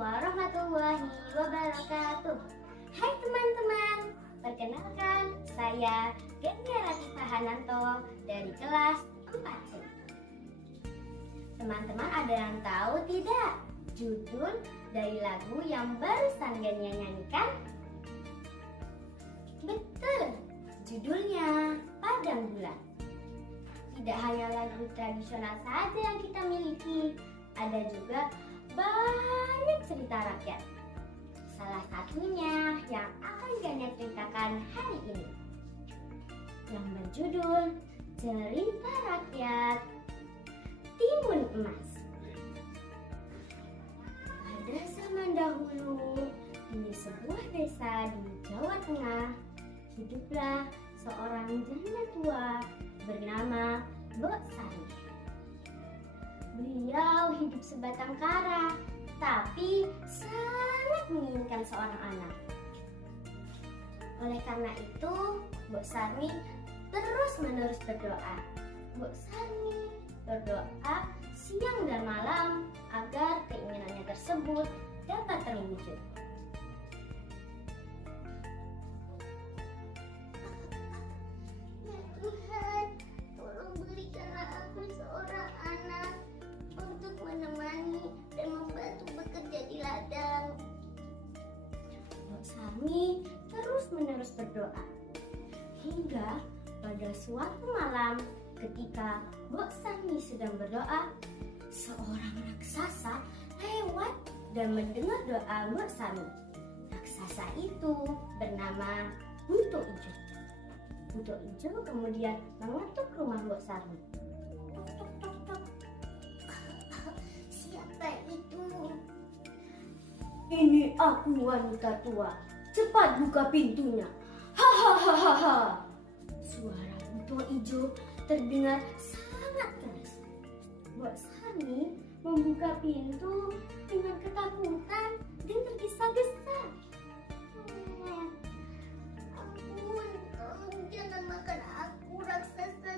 warahmatullahi wabarakatuh. Hai teman-teman, perkenalkan saya Genia Latifah Hananto dari kelas 4C. Teman-teman ada yang tahu tidak judul dari lagu yang barusan Genia nyanyikan? Betul, judulnya Padang Bulan. Tidak hanya lagu tradisional saja yang kita miliki, ada juga banyak cerita rakyat. Salah satunya yang akan Genia ceritakan hari ini, yang berjudul Cerita Rakyat Timun Emas. Pada zaman dahulu, di sebuah desa di Jawa Tengah, hiduplah seorang janda tua bernama Mbok Sari. Beliau hidup sebatang kara, tapi sangat menginginkan seorang anak. Oleh karena itu, Mbok Sari terus-menerus berdoa. Mbok Sari berdoa siang dan malam agar keinginannya tersebut dapat terwujud. Ya Tuhan, tolong berikanlah aku seorang anak untuk menemani dan membantu bekerja di ladang. Mbok Sari terus-menerus berdoa. Hingga pada suatu malam ketika Mbok Sari sedang berdoa, seorang raksasa lewat dan mendengar doa Mbok Sari. Raksasa itu bernama Buto Ijo. Buto Ijo kemudian mengetuk rumah Mbok Sari. Tok tok tok tok. Siapa itu? Ini aku wanita tua. Cepat buka pintunya. Hahaha. Suara Buto Ijo terdengar sangat keras. Mbok Sari membuka pintu dengan ketakutan dan tergesa-gesa. Ampun, tolong jangan makan aku, raksasa.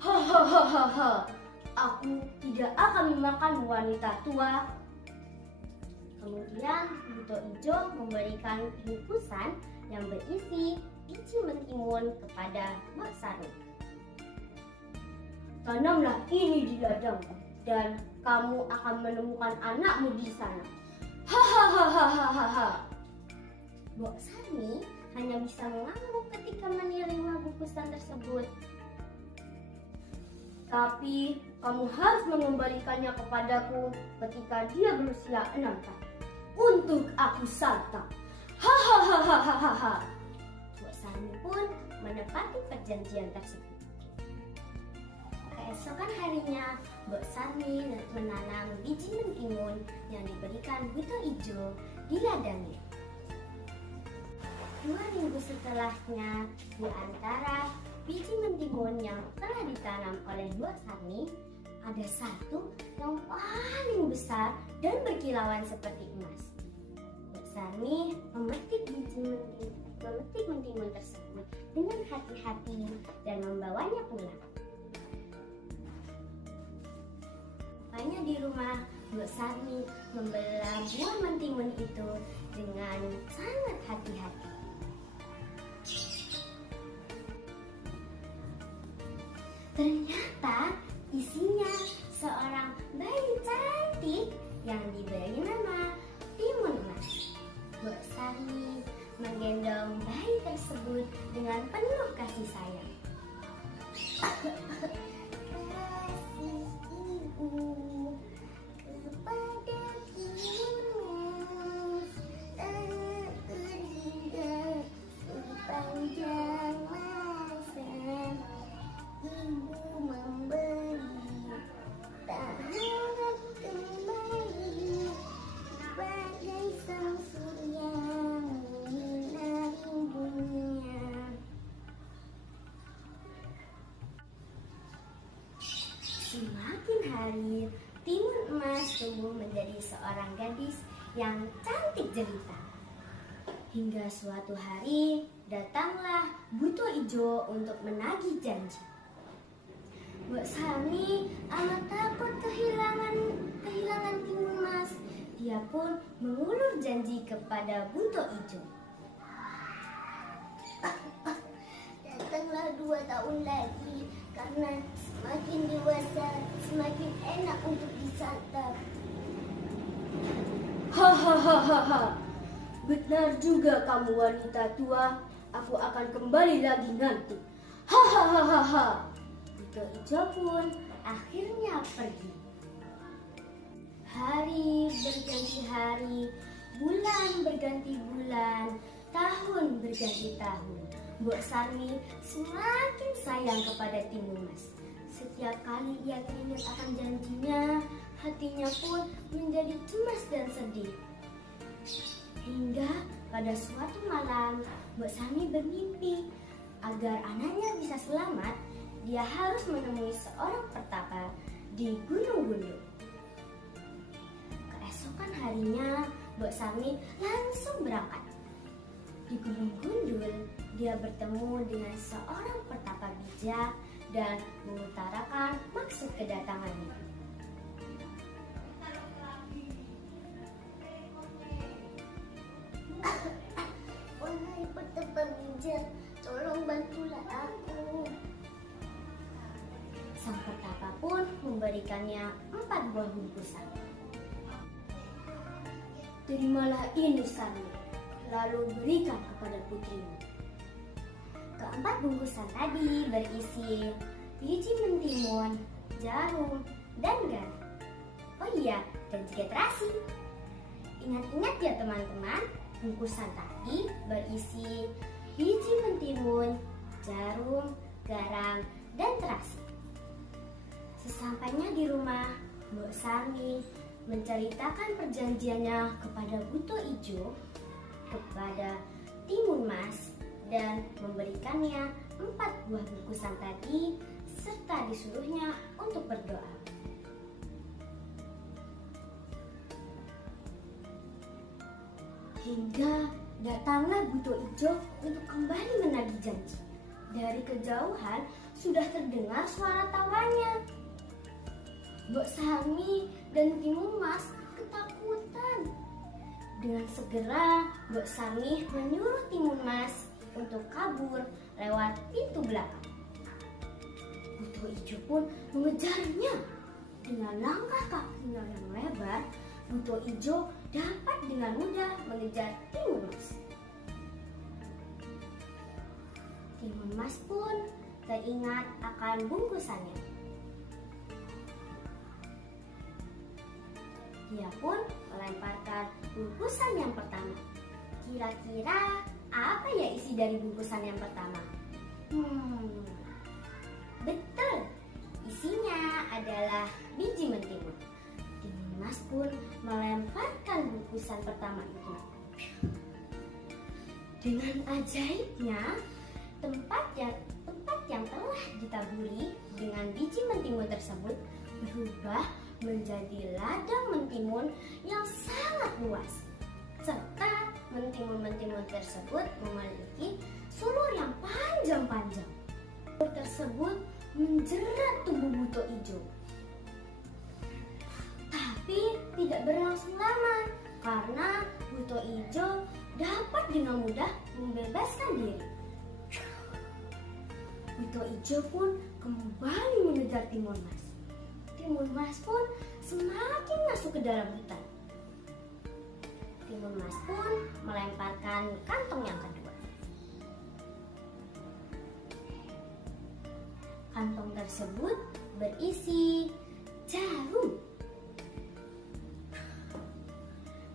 Hahaha. Aku tidak akan memakan wanita tua. Kemudian Buto Ijo memberikan bungkusan yang berisi biji mentimun kepada Mbok Sari. Tanamlah ini di ladangku dan kamu akan menemukan anakmu di sana. Hahaha. Mbok Sari hanya bisa mengangguk ketika menerima bungkusan tersebut. Tapi kamu harus mengembalikannya kepadaku ketika dia berusia 6 tahun. Untuk aku santap. Hahaha. Mbok Sari pun menepati perjanjian tersebut. Keesokan harinya, Mbok Sari menanam biji mentimun yang diberikan Buto Ijo di ladangnya. 2 minggu setelahnya, di antara biji mentimun yang telah ditanam oleh Mbok Sari, ada satu yang paling besar dan berkilauan seperti emas. Mbok Sari memetik mentimun tersebut dengan hati-hati dan membawanya pulang. Rupanya di rumah, Mbok Sari membelah buah mentimun itu dengan sangat hati-hati. Ternyata isinya seorang bayi cantik yang diberi nama Timun Emas. Mbok Sari menggendong bayi tersebut dengan penuh kasih sayang. Kasih ibu kepada Timun Emas tak teringat sepanjang masa. Ibu memberi tak harap kembali, bagai sang surya menyinari dunia. Semakin hari, Timun Emas tumbuh menjadi seorang gadis yang cantik jelita. Hingga suatu hari, datanglah Buto Ijo untuk menagih janji. Mbok Sari amat takut berjanji kepada buto ijo. Datanglah 2 tahun lagi, karena semakin dewasa semakin enak untuk disantap. Hahaha, benar juga kamu wanita tua. Aku akan kembali lagi nanti. Hahaha. Buto ijo pun akhirnya pergi. Hari berganti hari, bulan berganti bulan, tahun berganti tahun. Mbok Sarmi semakin sayang kepada Timun Mas. Setiap kali ia teringat akan janjinya, hatinya pun menjadi cemas dan sedih. Hingga pada suatu malam, Mbok Sarmi bermimpi agar anaknya bisa selamat, dia harus menemui seorang pertapa di Gunung Gundul. Keesokan harinya, Mbok Sarmi langsung berangkat. Di Gunung Gundul, dia bertemu dengan seorang pertapa bijak dan mengutarakan maksud kedatangannya. Wahai pertapa bijak, tolong bantulah aku. Sang pertapa pun memberikannya 4 buah bungkusan. Terimalah ini Sarmi, lalu berikan kepada putrimu. Keempat bungkusan tadi berisi biji mentimun, jarum, dan garam. Oh iya, dan juga terasi. Ingat-ingat ya teman-teman, bungkusan tadi berisi biji mentimun, jarum, garam, dan terasi. Sesampainya di rumah, Mbok Sarmi menceritakan perjanjiannya kepada buto ijo, kepada Timun Mas, dan memberikannya 4 buah bungkusan tadi serta disuruhnya untuk berdoa. Hingga datanglah buto ijo untuk kembali menagih janji. Dari kejauhan sudah terdengar suara tawanya. Mbok Sarmi dan Timun Mas ketakutan. Dengan segera, Mbok Sarmi menyuruh Timun Mas untuk kabur lewat pintu belakang. Buto ijo pun mengejarnya. Dengan langkah kakinya yang lebar, buto ijo dapat dengan mudah mengejar Timun Mas. Timun Mas pun teringat akan bungkusannya. Dia pun melemparkan bungkusan yang pertama. Kira-kira apa ya isi dari bungkusan yang pertama? Betul, isinya adalah biji mentimun. Timun Mas pun melemparkan bungkusan pertama itu. Dengan ajaibnya, tempat yang telah ditaburi dengan biji mentimun tersebut berubah menjadi ladang mentimun yang sangat luas, serta mentimun-mentimun tersebut memiliki sulur yang panjang-panjang. Sulur tersebut menjerat tubuh buto ijo. Tapi tidak berlangsung lama karena buto ijo dapat dengan mudah membebaskan diri. Buto ijo pun kembali mengejar Timun Mas. Timun Mas pun semakin masuk ke dalam hutan. Timun Mas pun melemparkan kantong yang kedua. Kantong tersebut berisi jarum.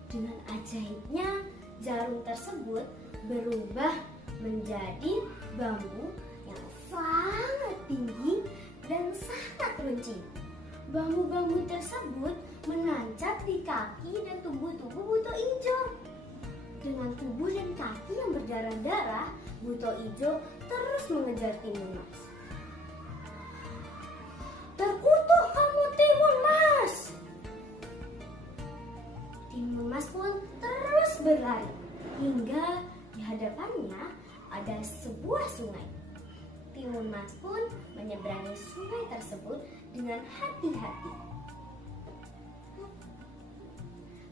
Dengan ajaibnya, jarum tersebut berubah menjadi bambu yang sangat tinggi dan sangat runcing. Bambu-bambu tersebut menancap di kaki dan tubuh-tubuh buto ijo. Dengan tubuh dan kaki yang berdarah-darah, buto ijo terus mengejar Timun Mas. Terkutuk kamu Timun Mas! Timun Mas pun terus berlari hingga di hadapannya ada sebuah sungai. Timun Mas pun menyeberangi sungai tersebut dengan hati-hati.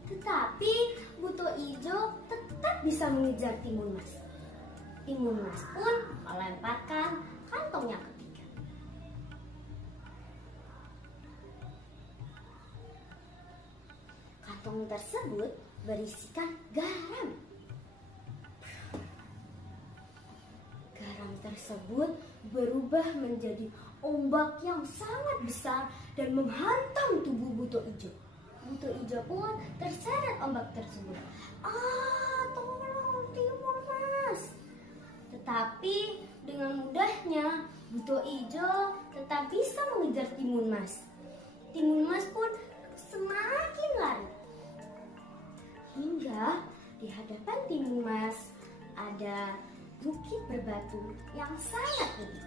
Tetapi Buto Ijo tetap bisa mengejar Timun Mas. Timun Mas pun melemparkan kantongnya ketiga. Kantong tersebut berisikan garam. Garam tersebut berubah menjadi ombak yang sangat besar dan menghantam tubuh Buto Ijo. Buto Ijo pun terseret ombak tersebut. Tolong Timun Mas! Tetapi dengan mudahnya Buto Ijo tetap bisa mengejar Timun Mas. Timun Mas pun semakin lari. Hingga di hadapan Timun Mas ada bukit berbatu yang sangat tinggi.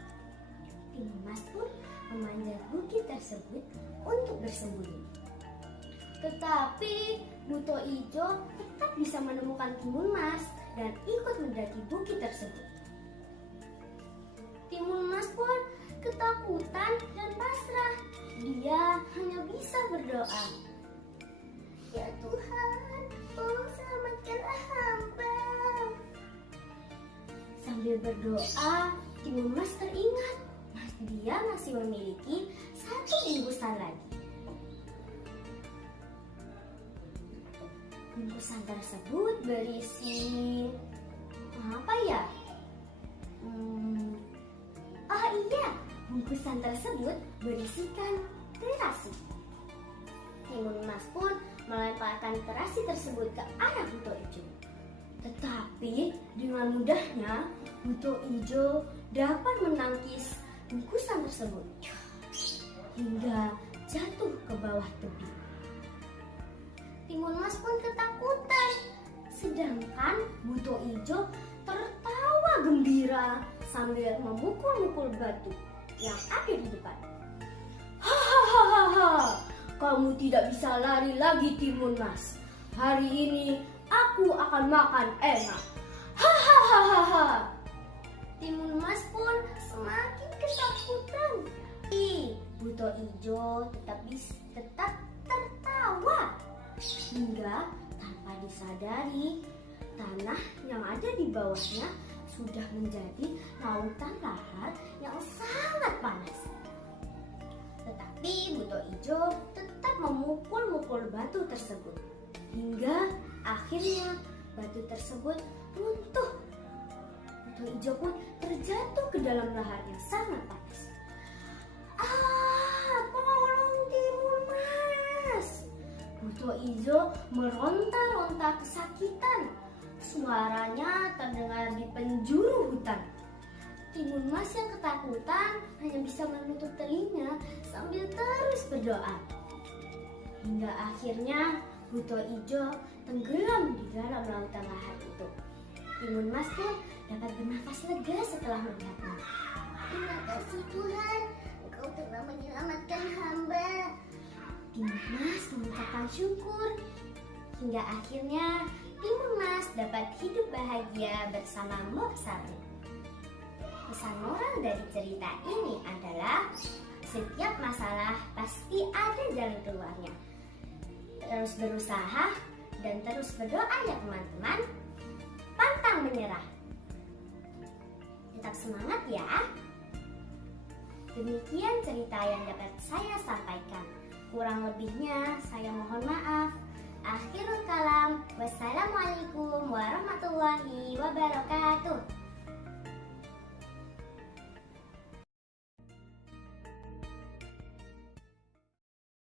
Timun Mas pun memanjat bukit tersebut untuk bersembunyi. Tetapi Buto Ijo tetap bisa menemukan Timun Mas dan ikut mendaki bukit tersebut. Timun Mas pun ketakutan dan pasrah. Dia hanya bisa berdoa. Ya Tuhan, tolong selamatkanlah hamba. Sambil berdoa, Timun Mas teringat dia masih memiliki satu bungkusan lagi. Bungkusan tersebut berisi apa ya? Iya, bungkusan tersebut berisikan terasi. Timun Mas pun melemparkan terasi tersebut ke arah Buto Ijo. Tetapi dengan mudahnya Buto Ijo dapat menangkis bungkusan tersebut hingga jatuh ke bawah tebing. Timun Mas pun ketakutan, sedangkan Buto Ijo tertawa gembira sambil memukul-mukul batu yang ada di depan. Hahaha, kamu tidak bisa lari lagi Timun Mas. Hari ini aku akan makan enak. Hahaha. Timun Mas pun semakin ketakutan. Buto Ijo tetap tertawa hingga tanpa disadari tanah yang ada di bawahnya sudah menjadi lautan lahar yang sangat panas. Tetapi Buto Ijo tetap memukul-mukul batu tersebut hingga akhirnya batu tersebut runtuh. Buto Ijo pun terjatuh ke dalam lahar yang sangat panas. Tolong Timun Mas! Buto Ijo meronta-ronta kesakitan. Suaranya terdengar di penjuru hutan. Timun Mas yang ketakutan hanya bisa menutup telinga sambil terus berdoa. Hingga akhirnya Buto Ijo tenggelam di dalam lautan lahar itu. Timun Mas pun dapat bernafas lega setelah melihatnya. Terima kasih Tuhan, Engkau telah menyelamatkan hamba. Timun Mas mengucapkan syukur. Hingga akhirnya Timun Mas dapat hidup bahagia bersama Mbok Sarmi. Pesan moral dari cerita ini adalah setiap masalah pasti ada jalan keluarnya. Terus berusaha dan terus berdoa ya teman-teman. Pantang menyerah. Tetap semangat ya. Demikian cerita yang dapat saya sampaikan. Kurang lebihnya saya mohon maaf. Akhirul kalam. Wassalamualaikum warahmatullahi wabarakatuh.